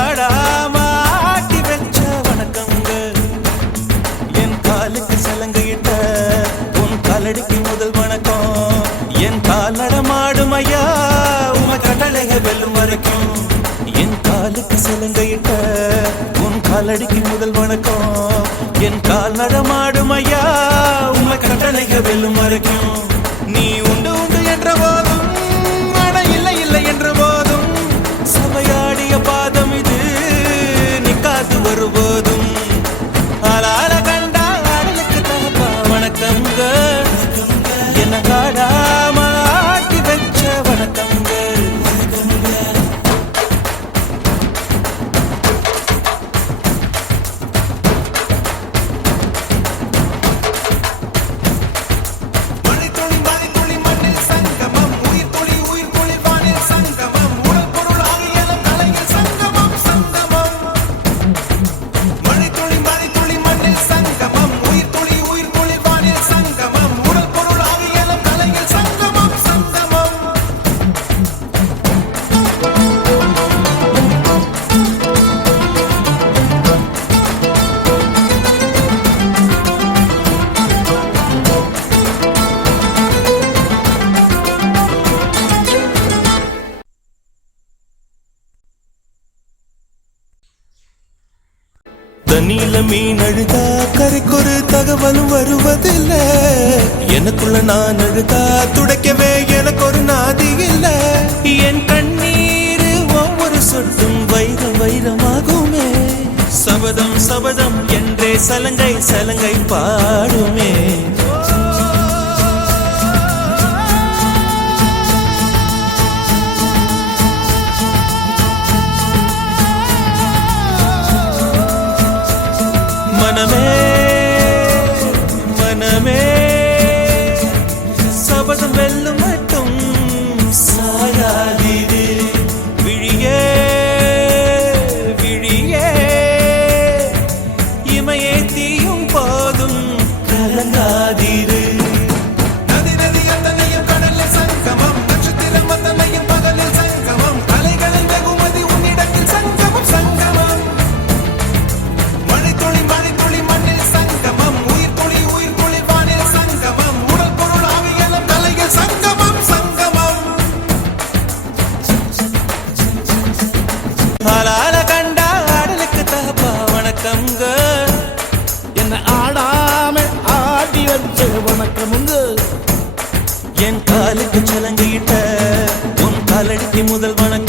ஆடாம ஆட்டி வச்ச வணக்கங்க. என் காலுக்கு சலங்கையிட்ட உன் காலடிக்கு முதல் வணக்கம். என் கால் நடமாடும் ஐயா உம கடலைக வெல்லும் வரைக்கும். என் காலுக்கு சலங்கையிட்ட உன் காலடிக்கு முதல் வணக்கம். என் கால் நடமாடும் ஐயா உம கடலைக வெல்லும் வரைக்கும். நீ உண்டு உண்டு என்ற போதும் அட இல்லை இல்லை என்ற போதும் சபையாடிய பாதம் இது நீ காத்து வரும்போதும். ஆளால கண்டா ஆடலுக்கு தகப்பா வணக்கங்க. என்ன காடாம ஆட்டி வச்ச வணக்கங்க. தண்ணியில மீன் அழுதா கரைக்கொரு தகவலும் வருவதில்ல. எனக்குள்ள நான் அழுதா துடைக்கவே எனக்கு ஒரு நாதி இல்ல. என் கண்ணீர் ஒவ்வொரு சொட்டும் வைரம் வைரமாகுமே. சபதம் சபதம் என்றே சலங்கை சலங்கை பாடுமே. மனமே மனமே சபதம் வெல்லும் மட்டும் சாயாதீரு. விழியே விழியே இமையே தீயும் போதும் கலங்காதீரு. நதி நதி அத்தனையும் கடலில் சங்கமம். நட்சத்திரம் அத்தனையும் பகலில் சங்கமம். அலைகளில் வெகுமதி உன்னிடத்தில் சங்கமம் சங்கமம். ஆளால கண்டா ஆடலுக்கு தகப்பா வணக்கங்க. என்ன ஆடாம ஆடி வச்ச வணக்கமுங்க. என் காலுக்கு சலங்கையிட்ட உன் காலடிக்கு முதல் வணக்கம்.